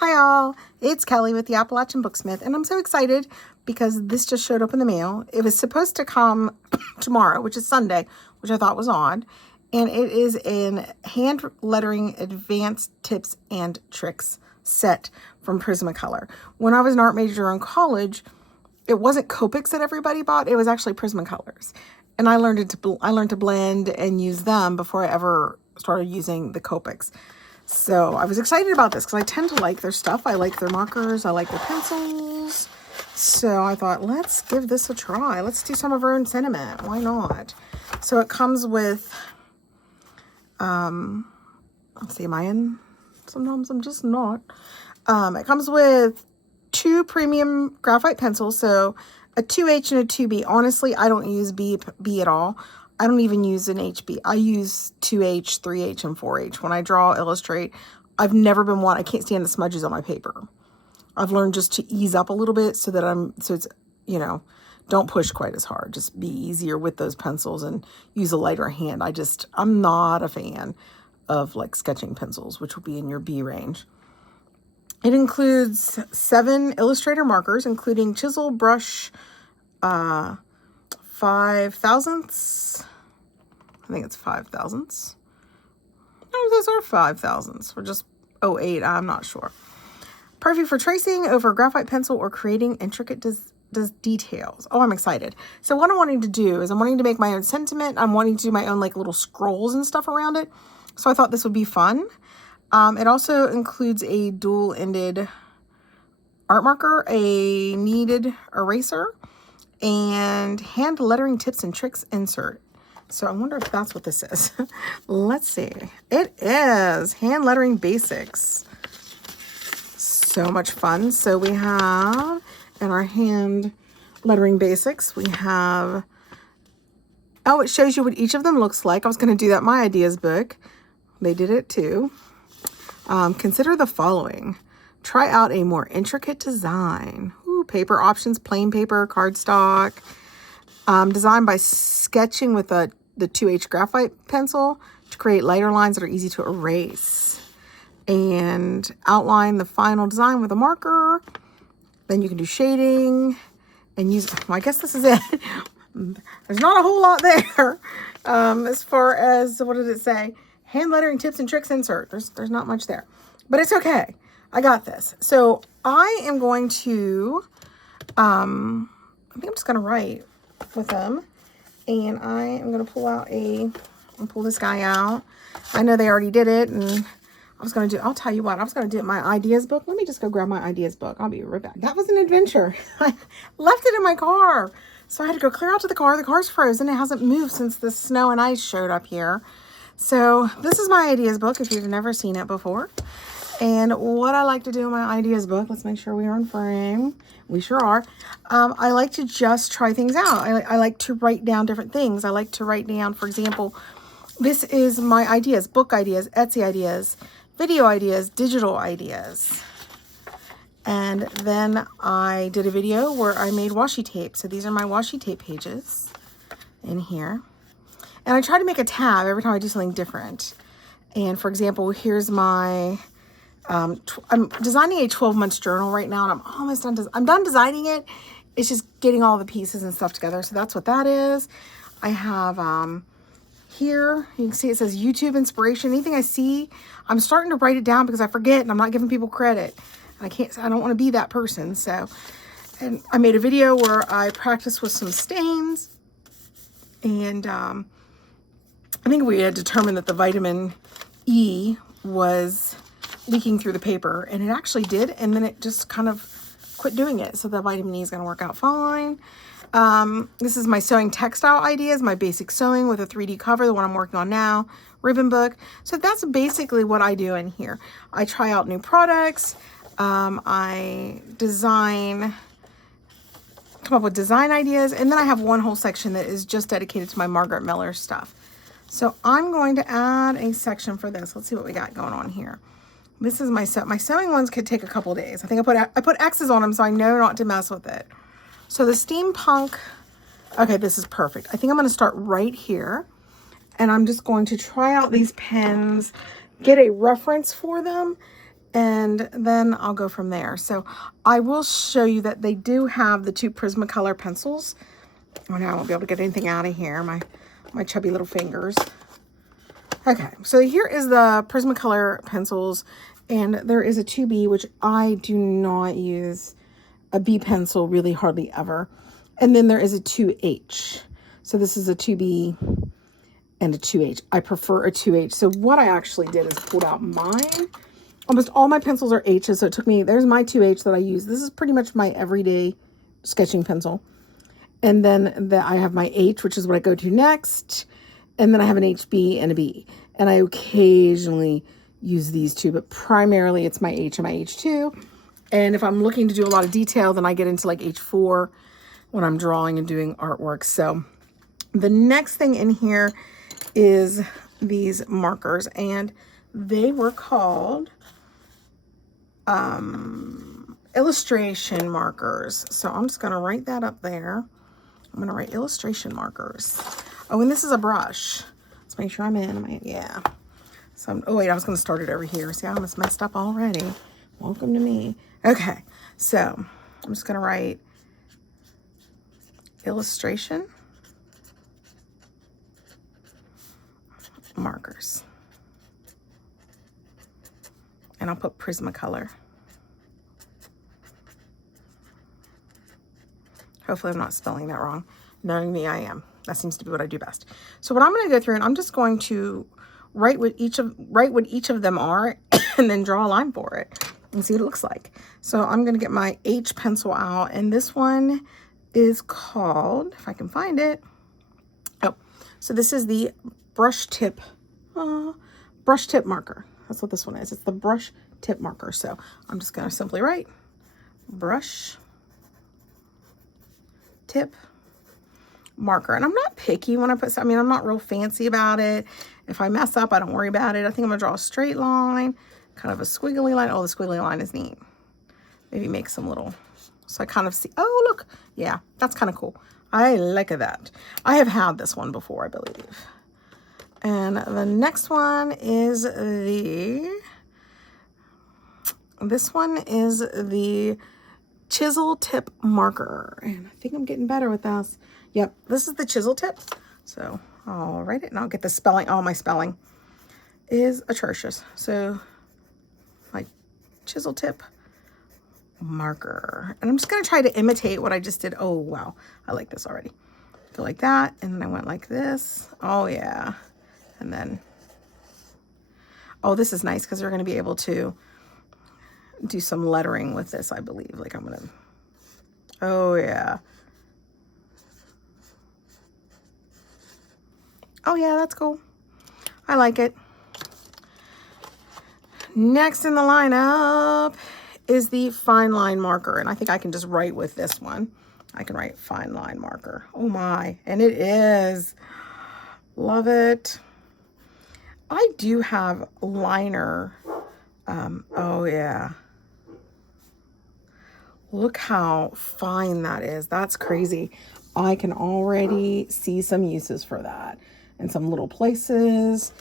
Hi all, it's Kelly with the Appalachian Booksmith, and I'm so excited because this just showed up in the mail. It was supposed to come tomorrow, which is Sunday, which I thought was odd, and it is an hand lettering advanced tips and tricks set from Prismacolor. When I was an art major in college, it wasn't Copics that everybody bought, it was actually Prismacolors. And I learned to blend and use them before I ever started using the Copics. So I was excited about this because I tend to like their stuff. I like their markers. I like their pencils. So I thought, let's give this a try. Let's do some of our own sentiment. Why not? So it comes with, let's see, am I in? Sometimes I'm just not. It comes with 2 premium graphite pencils. So a 2H and a 2B. Honestly, I don't use B at all. I don't even use an HB. I use 2H, 3H, and 4H. When I draw, illustrate, I've never been one. I can't stand the smudges on my paper. I've learned just to ease up a little bit so it's, you know, don't push quite as hard. Just be easier with those pencils and use a lighter hand. I'm not a fan of like sketching pencils, which will be in your B range. It includes 7 Illustrator markers, including chisel, brush, 5/1000ths. I think it's 5/1000ths. No, those are 5/1000ths. Or just 0.8. I'm not sure. Perfect for tracing over a graphite pencil or creating intricate details. Oh, I'm excited. So what I'm wanting to do is I'm wanting to make my own sentiment. I'm wanting to do my own like little scrolls and stuff around it. So I thought this would be fun. It also includes a dual-ended art marker, a kneaded eraser, and hand lettering tips and tricks insert. So I wonder if that's what this is. Let's see. It is hand lettering basics. So much fun. So we have in our hand lettering basics, we have, oh, it shows you what each of them looks like. I was going to do that in my ideas book. They did it too. Consider the following. Try out a more intricate design. Ooh, paper options, plain paper, cardstock. Designed by sketching with the 2H graphite pencil to create lighter lines that are easy to erase. And outline the final design with a marker. Then you can do shading and use, well, I guess this is it. There's not a whole lot there. As far as, what did it say? Hand lettering tips and tricks insert. There's not much there, but it's okay. I got this. So I am going to, I think I'm just going to write with them, and I am going to pull this guy out. I know they already did it, and I'll tell you what, I was going to do it in my ideas book. Let me just go grab my ideas book. I'll be right back. That was an adventure. I left it in my car. So I had to go clear out to the car. The car's frozen. It hasn't moved since the snow and ice showed up here. So this is my ideas book if you've never seen it before. And what I like to do in my ideas book, let's make sure we are in frame. We sure are. I like to just try things out. I like to write down different things. I like to write down, for example, this is my ideas, book ideas, Etsy ideas, video ideas, digital ideas. And then I did a video where I made washi tape. So these are my washi tape pages in here. And I try to make a tab every time I do something different. And for example, here's my, I'm designing a 12-month journal right now, and I'm almost done. I'm done designing it. It's just getting all the pieces and stuff together. So that's what that is. I have here, you can see it says YouTube inspiration. Anything I see, I'm starting to write it down because I forget and I'm not giving people credit. I don't want to be that person. So, and I made a video where I practiced with some stains, and I think we had determined that the vitamin E was leaking through the paper, and it actually did, and then it just kind of quit doing it. So the vitamin E is going to work out fine. This is my sewing textile ideas, my basic sewing with a 3D cover, the one I'm working on now, ribbon book. So that's basically what I do in here. I try out new products. I come up with design ideas, and then I have one whole section that is just dedicated to my Margaret Miller stuff. So I'm going to add a section for this. Let's see what we got going on here. This is my sewing ones could take a couple days. I think I put X's on them so I know not to mess with it. So the steampunk, okay, this is perfect. I think I'm going to start right here, and I'm just going to try out these pens, get a reference for them, and then I'll go from there. So I will show you that they do have the 2 Prismacolor pencils. Oh, now I won't be able to get anything out of here. My chubby little fingers. Okay, so here is the Prismacolor pencils, and there is a 2B, which I do not use a B pencil really hardly ever. And then there is a 2H. So this is a 2B and a 2H. I prefer a 2H. So what I actually did is pulled out mine. Almost all my pencils are H's, so it took me, there's my 2H that I use. This is pretty much my everyday sketching pencil. And then I have my H, which is what I go to next. And then I have an HB and a B. And I occasionally use these two, but primarily it's my H and my H2. And if I'm looking to do a lot of detail, then I get into like H4 when I'm drawing and doing artwork. So the next thing in here is these markers, and they were called illustration markers. So I'm just going to write that up there. I'm going to write illustration markers. Oh, and this is a brush. Let's make sure I'm in. Yeah. So oh wait, I was going to start it over here. See, I'm just messed up already. Welcome to me. Okay. So I'm just going to write illustration markers. And I'll put Prismacolor. Hopefully I'm not spelling that wrong. Knowing me, I am. That seems to be what I do best. So what I'm going to go through, and I'm just going to write what each of them are and then draw a line for it and see what it looks like. So I'm going to get my H pencil out, and this one is called, if I can find it. Oh, so this is the brush tip marker. That's what this one is. It's the brush tip marker. So I'm just going to simply write brush tip marker. And I'm not picky when I put, I mean, I'm not real fancy about it. If I mess up, I don't worry about it. I think I'm going to draw a straight line, kind of a squiggly line. Oh, the squiggly line is neat. Maybe make some little, so I kind of see, oh, look. Yeah, that's kind of cool. I like that. I have had this one before, I believe. And the next one is this one is the Chisel Tip Marker. And I think I'm getting better with this. Yep, this is the Chisel Tip. So I'll write it and I'll get the spelling. Oh, my spelling is atrocious. So my Chisel Tip Marker. And I'm just going to try to imitate what I just did. Oh, wow. I like this already. Go like that. And then I went like this. Oh, yeah. And then, oh, this is nice because you're going to be able to do some lettering with this, I believe. Like I'm going to, oh, yeah. Oh, yeah, that's cool. I like it. Next in the lineup is the fine line marker. And I think I can just write with this one. I can write fine line marker. Oh, my. And it is. Love it. I do have liner. Oh, yeah. Look how fine that is. That's crazy. I can already see some uses for that in some little places.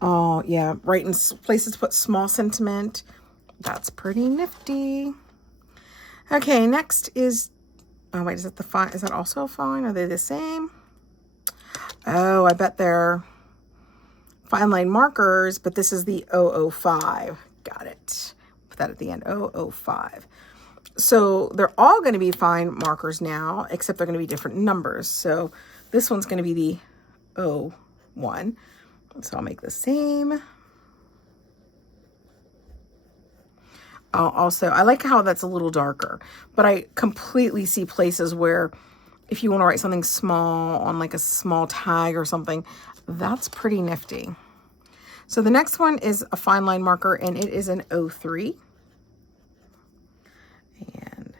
Oh, yeah. Right in places to put small sentiment. That's pretty nifty. Okay, next is, oh, wait, is that the fine? Is that also a fine? Are they the same? Oh, I bet they're fine line markers, but this is the 005. Got it. Put that at the end, 005. So they're all going to be fine markers now, except they're going to be different numbers. So this one's going to be the 01. So I'll make the same. Also, I like how that's a little darker, but I completely see places where if you want to write something small on like a small tag or something, that's pretty nifty. So the next one is a fine line marker, and it is an 03. And,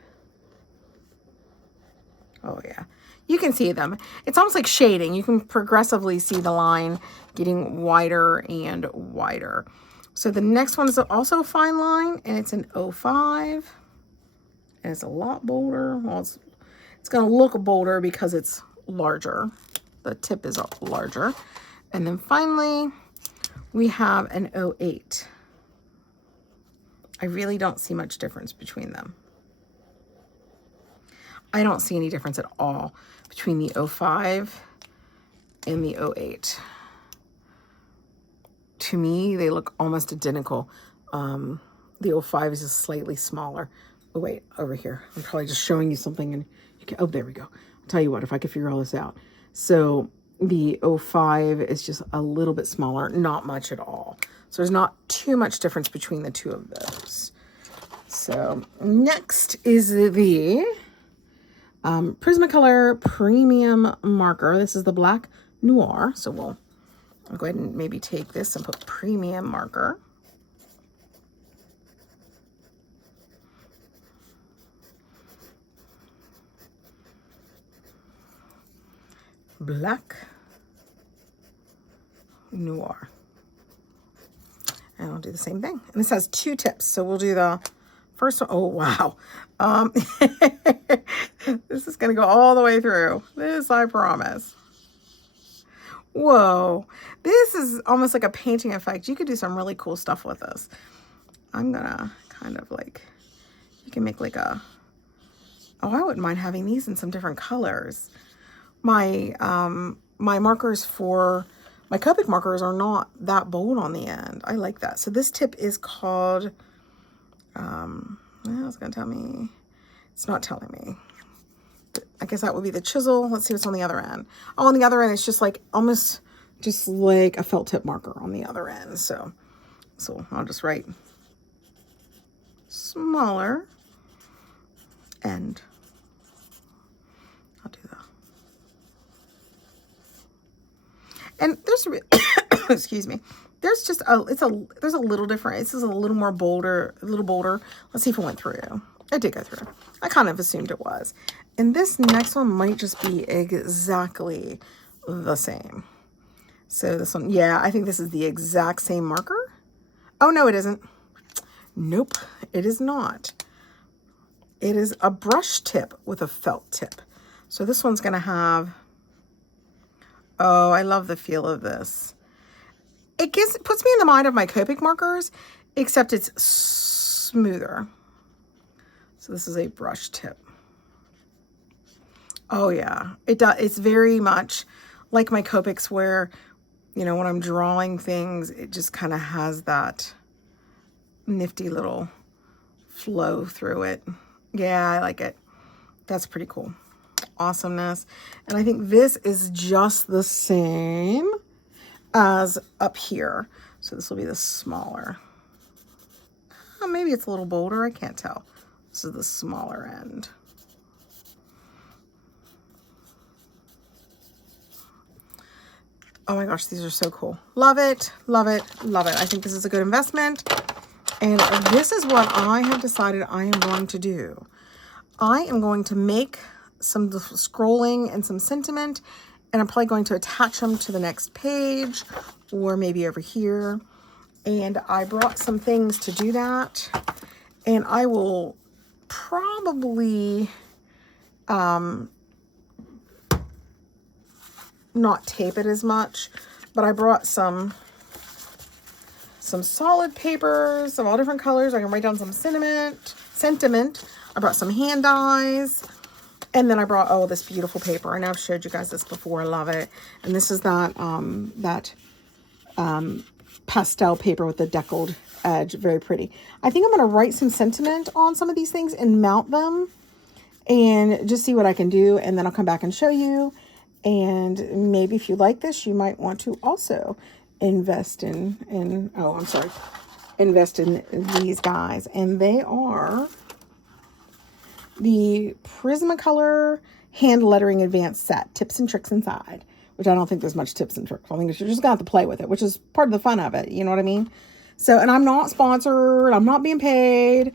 oh yeah, you can see them. It's almost like shading. You can progressively see the line getting wider and wider. So the next one is also a fine line, and it's an 05. And it's a lot bolder. Well, it's going to look bolder because it's larger. The tip is larger. And then finally, we have an 08. I really don't see much difference between them. I don't see any difference at all between the 05 and the 08. To me, they look almost identical. The 05 is just slightly smaller. Oh, wait, over here. I'm probably just showing you something. And you can, oh, there we go. I'll tell you what, if I could figure all this out. So the 05 is just a little bit smaller, not much at all. So there's not too much difference between the two of those. So next is the Prismacolor Premium Marker. This is the black Noir. So I'll go ahead and maybe take this and put Premium Marker. Black Noir. And I'll do the same thing. And this has 2 tips. So we'll do the first one. Oh, wow. This is going to go all the way through. This, I promise. Whoa. This is almost like a painting effect. You could do some really cool stuff with this. I'm going to kind of like, you can make like a, oh, I wouldn't mind having these in some different colors. My markers for my Copic markers are not that bold on the end. I like that. So this tip is called, it's going to tell me. It's not telling me. I guess that would be the chisel. Let's see what's on the other end. Oh, on the other end, it's just like almost just like a felt tip marker on the other end. So I'll just write smaller end. I'll do that. And there's, excuse me, there's just there's a little different. This is a little more bolder, a little bolder. Let's see if it went through. It did go through. I kind of assumed it was. And this next one might just be exactly the same. So this one, yeah, I think this is the exact same marker. Oh, no, it isn't. Nope, it is not. It is a brush tip with a felt tip. So this one's going to have, oh, I love the feel of this. It puts me in the mind of my Copic markers, except it's smoother. So this is a brush tip. Oh yeah, it does. It's very much like my Copics where, you know, when I'm drawing things, it just kind of has that nifty little flow through it. Yeah, I like it. That's pretty cool. Awesomeness. And I think this is just the same as up here. So this will be the smaller. Oh, maybe it's a little bolder. I can't tell. This is the smaller end. Oh my gosh, these are so cool. Love it, love it, love it. I think this is a good investment. And this is what I have decided I am going to do. I am going to make some scrolling and some sentiment, and I'm probably going to attach them to the next page or maybe over here. And I brought some things to do that. And I will probably not tape it as much, but I brought some solid papers of all different colors. I can write down some sentiment. I brought some hand dyes, and then I brought, oh, this beautiful paper. I know I've showed you guys this before. I love it. And this is that pastel paper with the deckled edge. Very pretty. I think I'm going to write some sentiment on some of these things and mount them and just see what I can do. And then I'll come back and show you. And maybe if you like this, you might want to also invest in these guys. And they are the Prismacolor Hand Lettering Advanced Set, Tips and Tricks Inside, which I don't think there's much tips and tricks. I think you're just going to have to play with it, which is part of the fun of it. You know what I mean? So, and I'm not sponsored. I'm not being paid.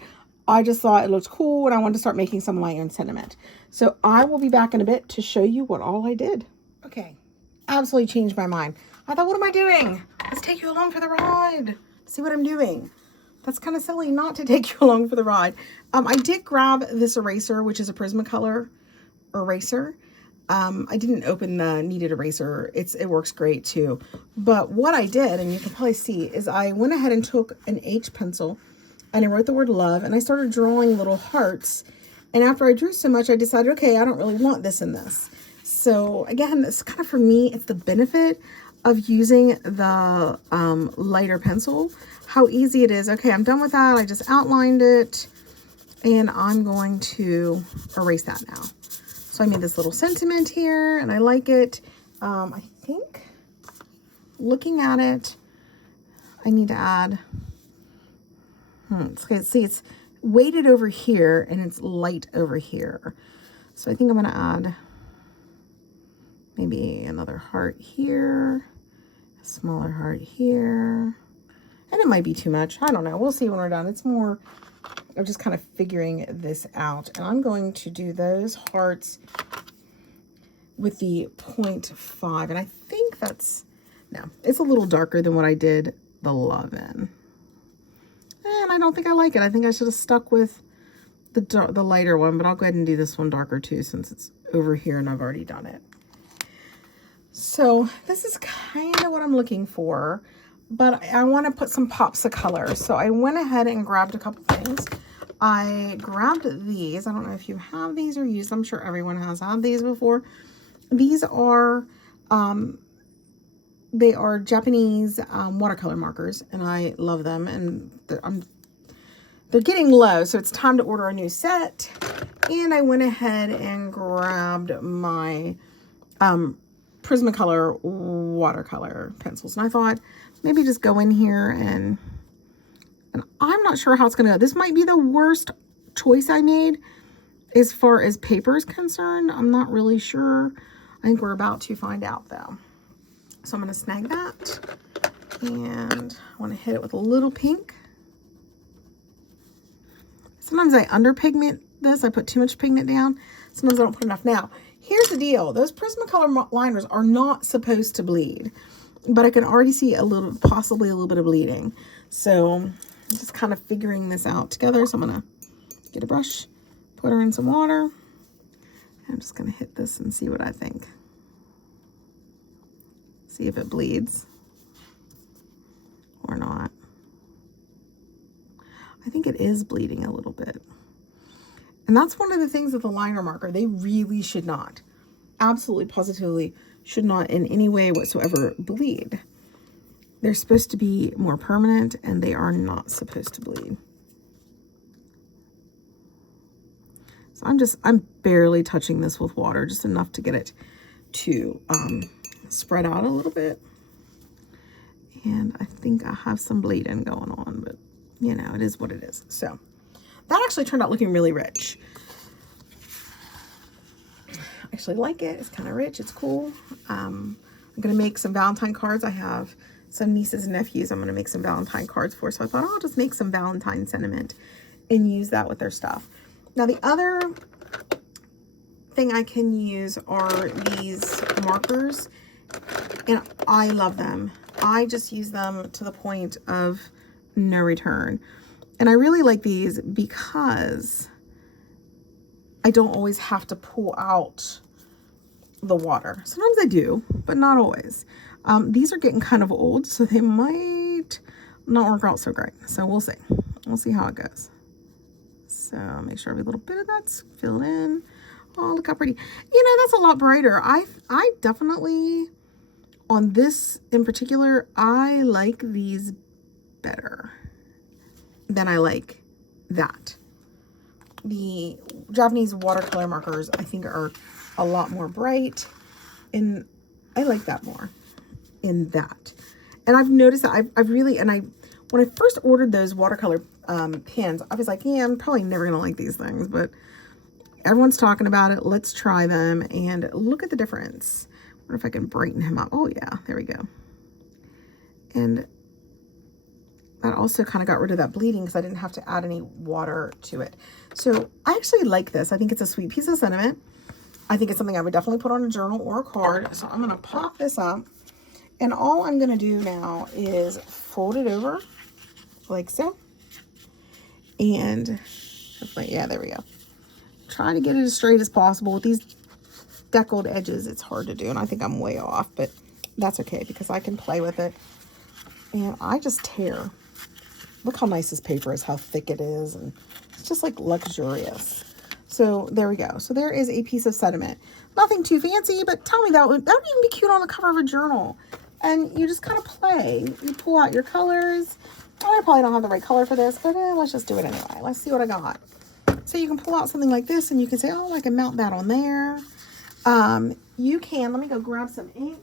I just thought it looked cool and I wanted to start making some of my own sentiment. So I will be back in a bit to show you what all I did. Okay, absolutely changed my mind. I thought, what am I doing? Let's take you along for the ride. See what I'm doing. That's kind of silly not to take you along for the ride. I did grab this eraser, which is a Prismacolor eraser. I didn't open the kneaded eraser. It works great too. But what I did, and you can probably see, is I went ahead and took an H pencil. and I wrote the word love, and I started drawing little hearts. And after I drew so much, I decided, okay, I don't really want this in this. So again, it's kind of, for me, it's the benefit of using the lighter pencil, how easy it is. Okay, I'm done with that. I just outlined it, and I'm going to erase that now. So I made this little sentiment here, and I like it. I think, looking at it, I need to add, see, it's weighted over here, and it's light over here. So I think I'm going to add maybe another heart here, a smaller heart here, and it might be too much. I don't know. We'll see when we're done. It's more of just kind of figuring this out. And I'm going to do those hearts with the 0.5. And I think that's, no, it's a little darker than what I did the love in. And I don't think I like it. I think I should have stuck with the lighter one, but I'll go ahead and do this one darker too, since it's over here and I've already done it. So this is kind of what I'm looking for, but I want to put some pops of color. So I went ahead and grabbed a couple things. I grabbed these. I don't know if you have these or used them. I'm sure everyone has had these before. These are, they are Japanese watercolor markers, and I love them. And they're getting low, so it's time to order a new set. And I went ahead and grabbed my Prismacolor watercolor pencils. And I thought maybe just go in here and I'm not sure how it's going to go. This might be the worst choice I made as far as paper is concerned. I'm not really sure. I think we're about to find out though. So I'm going to snag that, and I want to hit it with a little pink. Sometimes I under pigment this. I put too much pigment down. Sometimes I don't put enough. Now, here's the deal. Those Prismacolor liners are not supposed to bleed, but I can already see a little, possibly a little bit of bleeding. So I'm just kind of figuring this out together. So I'm going to get a brush, put her in some water. And I'm just going to hit this and see what I think. See if it bleeds or not. I think it is bleeding a little bit. And that's one of the things with the liner marker. They really should not, absolutely positively should not in any way whatsoever bleed. They're supposed to be more permanent, and they are not supposed to bleed. So I'm barely touching this with water, just enough to get it to spread out a little bit. And I think I have some bleeding going on, but you know, it is what it is. So that actually turned out looking really rich. I actually like it. It's kind of rich. It's cool. I'm going to make some Valentine cards. I have some nieces and nephews I'm going to make some Valentine cards for. So I thought, oh, I'll just make some Valentine sentiment and use that with their stuff. Now, the other thing I can use are these markers, and I love them. I just use them to the point of no return. And I really like these because I don't always have to pull out the water. Sometimes I do, but not always. These are getting kind of old, so they might not work out so great. So we'll see. We'll see how it goes. So make sure every little bit of that's filled in. Oh, look how pretty. You know, that's a lot brighter. I definitely, on this in particular, I like these better than I like that. The Japanese watercolor markers, I think, are a lot more bright, and I like that more in that. And I've noticed that I've really, and when I first ordered those watercolor pens, I was like, yeah, I'm probably never gonna like these things, but everyone's talking about it. Let's try them and look at the difference. I wonder if I can brighten him up. Oh yeah, there we go. And that also kind of got rid of that bleeding because I didn't have to add any water to it. So I actually like this. I think it's a sweet piece of sentiment. I think it's something I would definitely put on a journal or a card. So I'm going to pop this up. And all I'm going to do now is fold it over like so. And yeah, there we go. Try to get it as straight as possible. With these deckled edges, it's hard to do. And I think I'm way off, but that's okay because I can play with it. And I just tear Look how nice this paper is, how thick it is, and it's just like luxurious. So there we go. So there is a piece of sentiment. Nothing too fancy, but tell me that would even be cute on the cover of a journal. And you just kind of play. You pull out your colors. I probably don't have the right color for this, but let's just do it anyway. Let's see what I got. So you can pull out something like this and you can say, oh, I can mount that on there. You can, let me go grab some ink.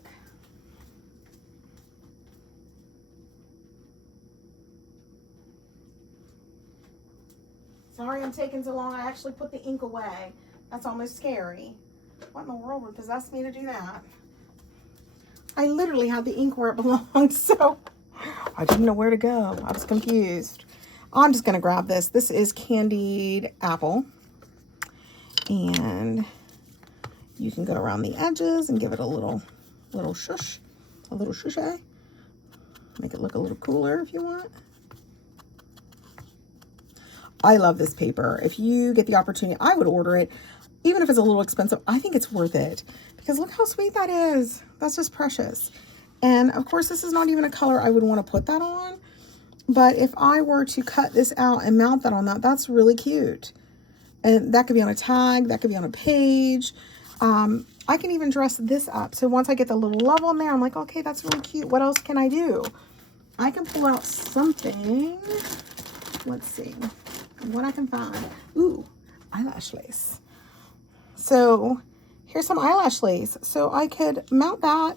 Sorry I'm taking so long. I actually put the ink away. That's almost scary. What in the world would possess me to do that? I literally had the ink where it belonged, so I didn't know where to go. I was confused. I'm just going to grab this. This is Candied Apple. And you can go around the edges and give it a little shush. A little shush-ay. Make it look a little cooler if you want. I love this paper. If you get the opportunity, I would order it. Even if it's a little expensive, I think it's worth it. Because look how sweet that is. That's just precious. And of course, this is not even a color I would want to put that on. But if I were to cut this out and mount that on that, that's really cute. And that could be on a tag. That could be on a page. I can even dress this up. So once I get the little love on there, I'm like, okay, that's really cute. What else can I do? I can pull out something. Let's see what I can find. Ooh, eyelash lace. So here's some eyelash lace. So I could mount that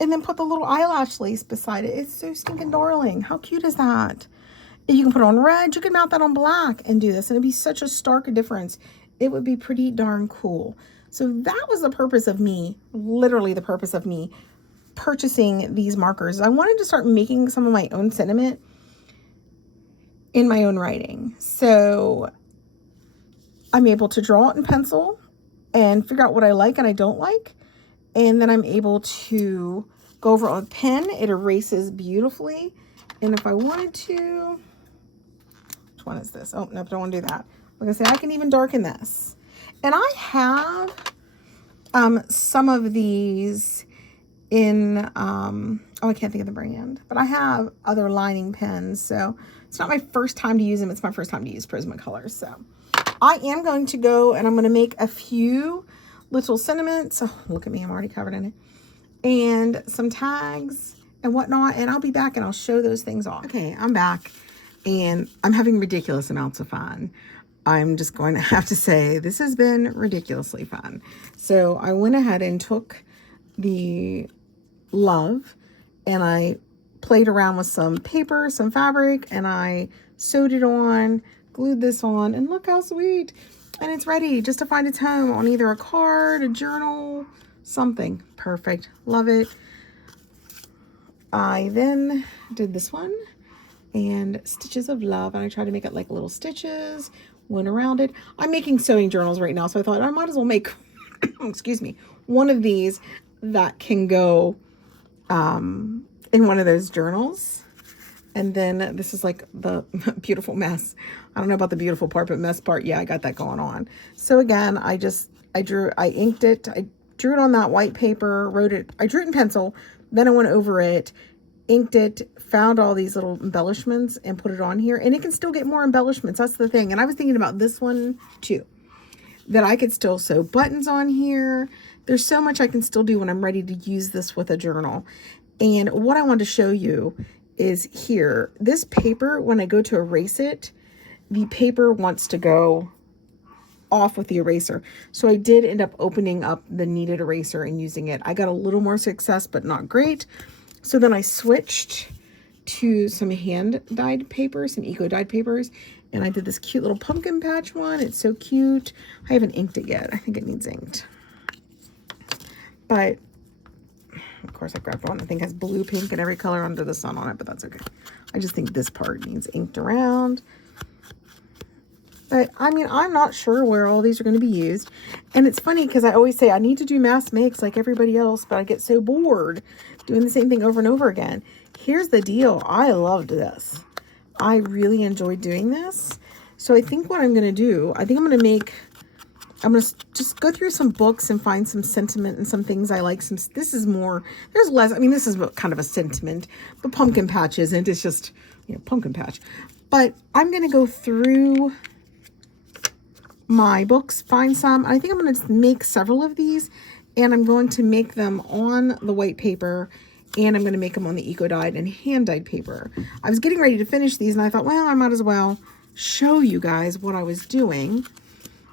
and then put the little eyelash lace beside it. It's so stinking darling. How cute is that? And you can put it on red. You can mount that on black and do this. And it'd be such a stark difference. It would be pretty darn cool. So that was the purpose of me, literally the purpose of me purchasing these markers. I wanted to start making some of my own sentiment in my own writing. So I'm able to draw it in pencil and figure out what I like and I don't like. And then I'm able to go over it with a pen. It erases beautifully. And if I wanted to, which one is this? Oh, nope, don't want to do that. Like I say, I can even darken this. And I have some of these in, oh, I can't think of the brand, but I have other lining pens. So it's not my first time to use them. It's my first time to use Prismacolor. So I am going to go and I'm going to make a few little sentiments. Oh, look at me. I'm already covered in it. And some tags and whatnot. And I'll be back and I'll show those things off. Okay, I'm back and I'm having ridiculous amounts of fun. I'm just going to have to say this has been ridiculously fun. So I went ahead and took the love and I played around with some paper, some fabric, and I sewed it on, glued this on, and look how sweet. And it's ready just to find its home on either a card, a journal, something. Perfect. Love it. I then did this one and Stitches of Love, and I tried to make it like little stitches, went around it. I'm making sewing journals right now, so I thought I might as well make, excuse me, one of these that can go in one of those journals. And then this is like the beautiful mess. I don't know about the beautiful part, but mess part, yeah, I got that going on. So again, I inked it. I drew it on that white paper, wrote it. I drew it in pencil. Then I went over it, inked it, found all these little embellishments and put it on here. And it can still get more embellishments. That's the thing. And I was thinking about this one too, that I could still sew buttons on here. There's so much I can still do when I'm ready to use this with a journal. And what I want to show you is here, this paper, when I go to erase it, the paper wants to go off with the eraser. So I did end up opening up the kneaded eraser and using it. I got a little more success, but not great. So then I switched to some hand-dyed papers, some eco-dyed papers, and I did this cute little pumpkin patch one. It's so cute. I haven't inked it yet. I think it needs inked. But of course, I grabbed one I think has blue, pink, and every color under the sun on it, but that's okay. I just think this part needs inked around. But I mean, I'm not sure where all these are going to be used. And it's funny because I always say I need to do mass makes like everybody else, but I get so bored doing the same thing over and over again. Here's the deal. I loved this. I really enjoyed doing this. So I think what I'm going to do, I'm going to just go through some books and find some sentiment and some things I like. This is more, there's less, I mean, this is kind of a sentiment, but pumpkin patch isn't. It's just, you know, pumpkin patch. But I'm going to go through my books, find some. I think I'm going to make several of these, and I'm going to make them on the white paper, and I'm going to make them on the eco-dyed and hand-dyed paper. I was getting ready to finish these, and I thought, well, I might as well show you guys what I was doing.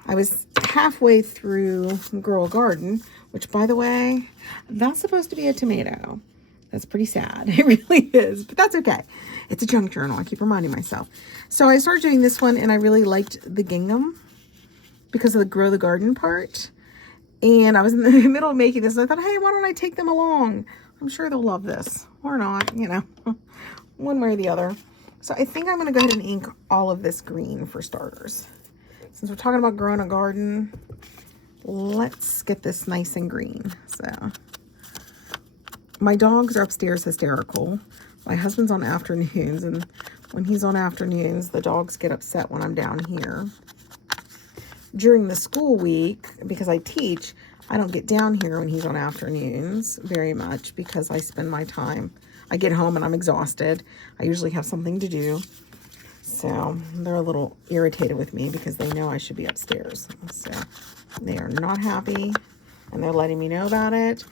I was halfway through Grow a Garden, which, by the way, that's supposed to be a tomato. That's pretty sad. It really is, but that's okay. It's a junk journal. I keep reminding myself. So I started doing this one, and I really liked the gingham because of the Grow the Garden part. And I was in the middle of making this, and I thought, hey, why don't I take them along? I'm sure they'll love this, or not, you know, one way or the other. So I think I'm going to go ahead and ink all of this green for starters. Since we're talking about growing a garden, let's get this nice and green. So my dogs are upstairs hysterical. My husband's on afternoons, and when he's on afternoons, the dogs get upset when I'm down here. During the school week, because I teach, I don't get down here when he's on afternoons very much because I spend my time. I get home and I'm exhausted. I usually have something to do. So they're a little irritated with me because they know I should be upstairs. So they are not happy, and they're letting me know about it.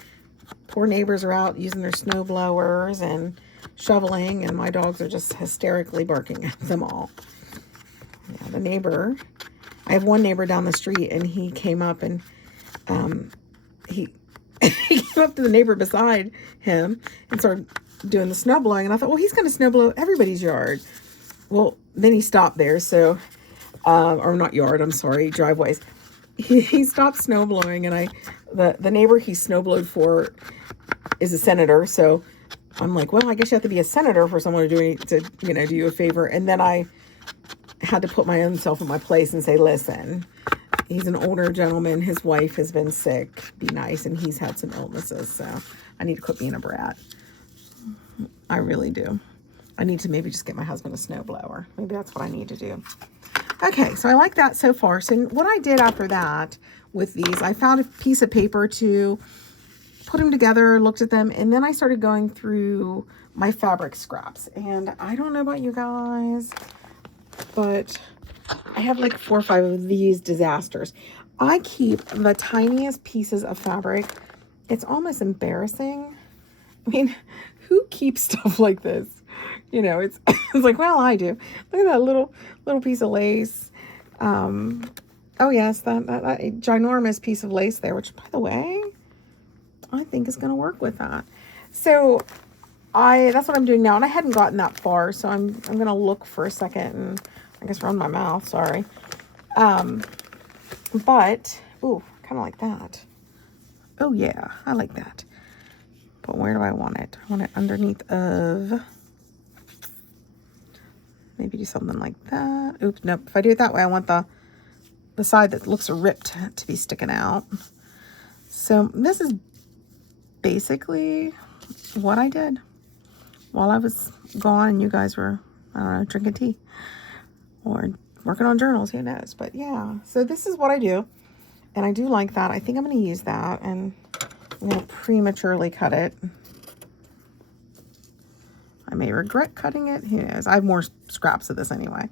Poor neighbors are out using their snow blowers and shoveling, and my dogs are just hysterically barking at them all. Yeah, the neighbor, I have one neighbor down the street, and he came up and he came up to the neighbor beside him and started doing the snow blowing, and I thought, well, he's going to snow blow everybody's yard. Well, then he stopped there, so or not yard, I'm sorry, driveways. He stopped snow blowing, and the neighbor he snow blowed for is a senator, so I'm like, well, I guess you have to be a senator for someone to you know, do you a favor. And then I had to put my own self in my place and say, listen, he's an older gentleman, his wife has been sick, be nice, and he's had some illnesses, so I need to quit being a brat. I really do. I need to maybe just get my husband a snow blower. Maybe that's what I need to do. Okay, so I like that so far. So what I did after that with these, I found a piece of paper to put them together, looked at them, and then I started going through my fabric scraps. And I don't know about you guys, but I have like 4 or 5 of these disasters. I keep the tiniest pieces of fabric. It's almost embarrassing. I mean, who keeps stuff like this? You know, it's like, well, I do. Look at that little piece of lace. Oh yes, that ginormous piece of lace there, which, by the way, I think is going to work with that. So that's what I'm doing now, and I hadn't gotten that far, so I'm going to look for a second and I guess run my mouth. Sorry. But ooh, kind of like that. Oh yeah, I like that. But where do I want it? I want it underneath of. Maybe do something like that. Oops, nope. If I do it that way, I want the side that looks ripped to be sticking out. So this is basically what I did while I was gone and you guys were, I don't know, drinking tea or working on journals, who knows. But yeah, so this is what I do. And I do like that. I think I'm going to use that, and I'm going to prematurely cut it. I may regret cutting it. Who knows? I have more scraps of this anyway.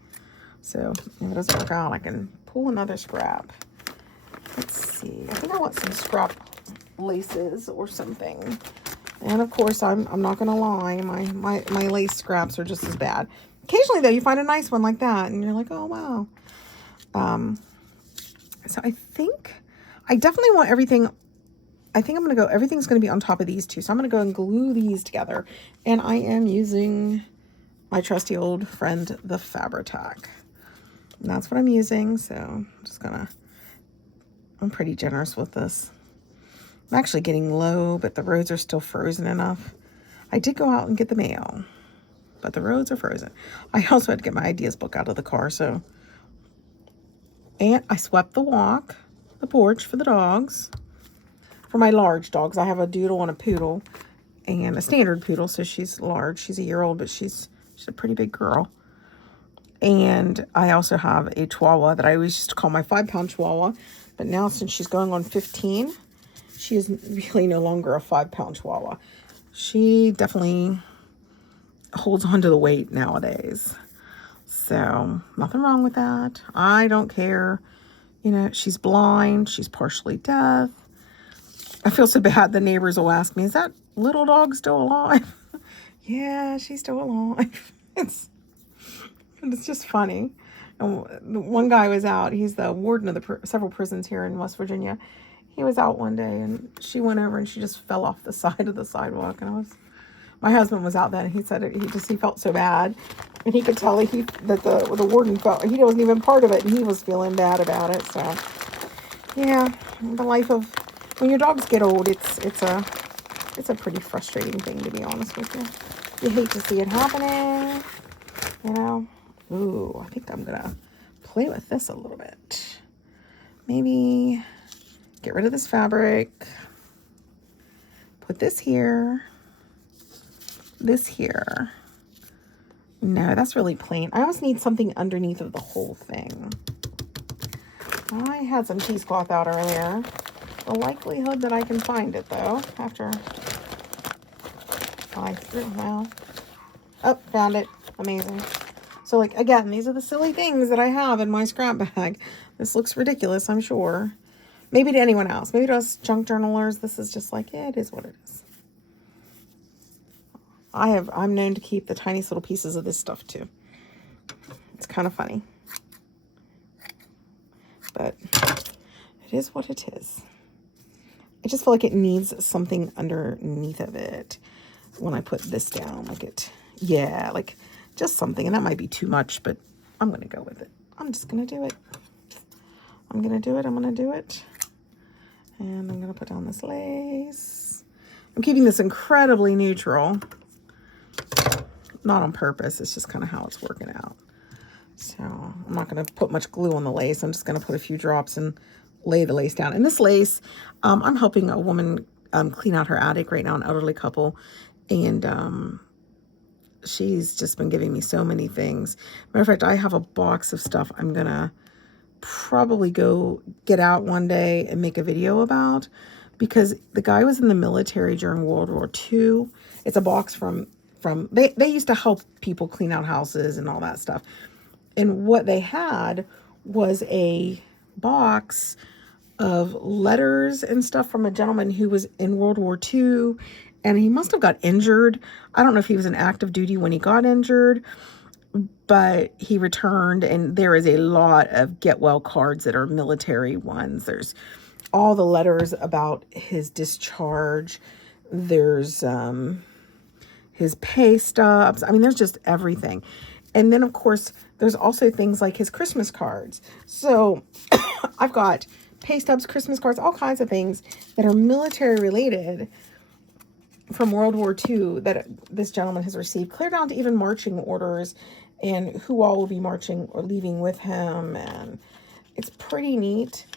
So if it doesn't work out, I can pull another scrap. Let's see. I think I want some scrap laces or something. And of course, I'm not going to lie. My lace scraps are just as bad. Occasionally, though, you find a nice one like that, and you're like, oh, wow. So I think I definitely want everything. I think I'm going to go, everything's going to be on top of these two. So I'm going to go and glue these together. And I am using my trusty old friend, the Fabri-Tac. And that's what I'm using. So I'm just going to, I'm pretty generous with this. I'm actually getting low, but the roads are still frozen enough. I did go out and get the mail, but the roads are frozen. I also had to get my ideas book out of the car. So, and I swept the porch for the dogs. For my large dogs, I have a doodle and a poodle and a standard poodle. So she's large. She's a year old, but she's a pretty big girl. And I also have a Chihuahua that I always used to call my 5-pound Chihuahua. But now since she's going on 15, she is really no longer a 5-pound Chihuahua. She definitely holds on to the weight nowadays. So nothing wrong with that. I don't care. You know, she's blind. She's partially deaf. I feel so bad. The neighbors will ask me, is that little dog still alive? Yeah, she's still alive. It's just funny. And one guy was out. He's the warden of the several prisons here in West Virginia. He was out one day and she went over and she just fell off the side of the sidewalk. And my husband was out then. And he said he felt so bad, and he could tell that the warden felt he wasn't even part of it, and he was feeling bad about it. So yeah, the life of when your dogs get old, it's a pretty frustrating thing, to be honest with you. You hate to see it happening, you know. Ooh, I think I'm gonna play with this a little bit. Maybe get rid of this fabric. Put this here. This here. No, that's really plain. I almost need something underneath of the whole thing. I had some cheesecloth out earlier. The likelihood that I can find it, though, after I threw them out. Oh, found it. Amazing. So, like, again, these are the silly things that I have in my scrap bag. This looks ridiculous, I'm sure. Maybe to anyone else. Maybe to us junk journalers, this is just like, yeah, it is what it is. I'm known to keep the tiniest little pieces of this stuff too. It's kind of funny. But it is what it is. I just feel like it needs something underneath of it when I put this down. Yeah, like just something. And that might be too much, but I'm going to go with it. I'm just going to do it. I'm going to do it. I'm going to do it. And I'm going to put down this lace. I'm keeping this incredibly neutral. Not on purpose. It's just kind of how it's working out. So I'm not going to put much glue on the lace. I'm just going to put a few drops and lay the lace down. And this lace, I'm helping a woman clean out her attic right now, an elderly couple. And she's just been giving me so many things. Matter of fact, I have a box of stuff I'm going to probably go get out one day and make a video about, because the guy was in the military during World War II. It's a box from they used to help people clean out houses and all that stuff. And what they had was a box of letters and stuff from a gentleman who was in World War II, and he must have got injured. I don't know if he was in active duty when he got injured, but he returned, and there is a lot of get well cards that are military ones. There's all the letters about his discharge. There's his pay stubs. I mean, there's just everything. And then, of course, there's also things like his Christmas cards. So I've got pay stubs, Christmas cards, all kinds of things that are military related from World War II that this gentleman has received, clear down to even marching orders and who all will be marching or leaving with him. And it's pretty neat.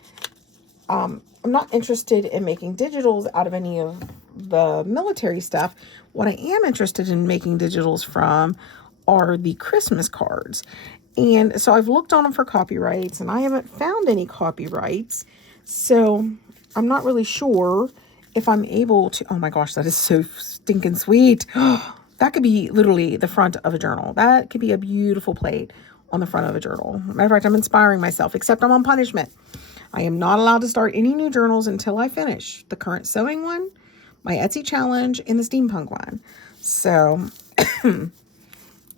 I'm not interested in making digitals out of any of the military stuff. What I am interested in making digitals from are the Christmas cards. And so I've looked on them for copyrights, and I haven't found any copyrights. So I'm not really sure if I'm able to. Oh my gosh, that is so stinking sweet. That could be literally the front of a journal. That could be a beautiful plate on the front of a journal. Matter of fact, I'm inspiring myself, except I'm on punishment. I am not allowed to start any new journals until I finish the current sewing one, my Etsy challenge, and the steampunk one. So, and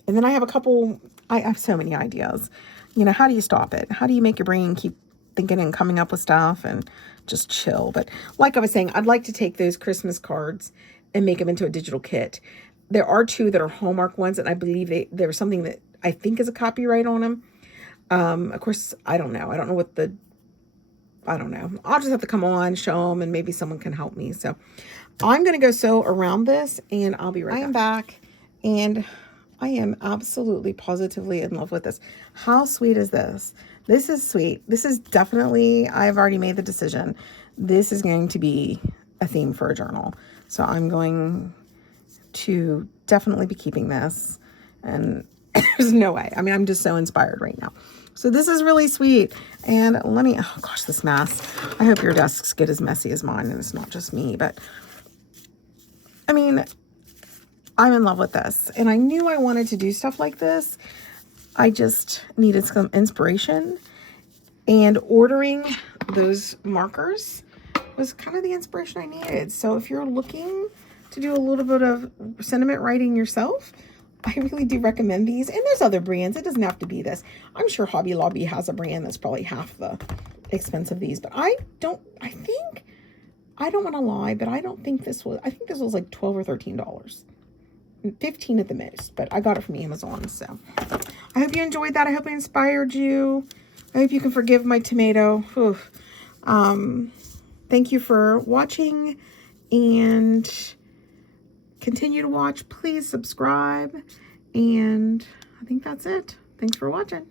then I have a couple, I have so many ideas. You know, how do you stop it? How do you make your brain keep thinking and coming up with stuff and just chill? But like I was saying, I'd like to take those Christmas cards and make them into a digital kit. There are two that are Hallmark ones, and I believe there's something that I think is a copyright on them. Of course, I don't know. I don't know. I'll just have to come on, show them, and maybe someone can help me. So I'm going to go sew around this, and I'll be right back. I am back, and I am absolutely positively in love with this. How sweet is this? This is sweet. This is definitely, I've already made the decision. This is going to be a theme for a journal. So I'm going to definitely be keeping this, and there's no way. I mean, I'm just so inspired right now. So this is really sweet. And oh gosh, this mess. I hope your desks get as messy as mine and it's not just me. But I mean, I'm in love with this. And I knew I wanted to do stuff like this. I just needed some inspiration. And ordering those markers was kind of the inspiration I needed. So if you're looking to do a little bit of sentiment writing yourself, I really do recommend these. And there's other brands. It doesn't have to be this. I'm sure Hobby Lobby has a brand that's probably half the expense of these. But I don't want to lie, but I don't think this was, I think this was like $12 or $13. 15 at the most, but I got it from Amazon. So I hope you enjoyed that. I hope it inspired you. I hope you can forgive my tomato. Thank you for watching, and continue to watch. Please subscribe, and I think that's it. Thanks for watching.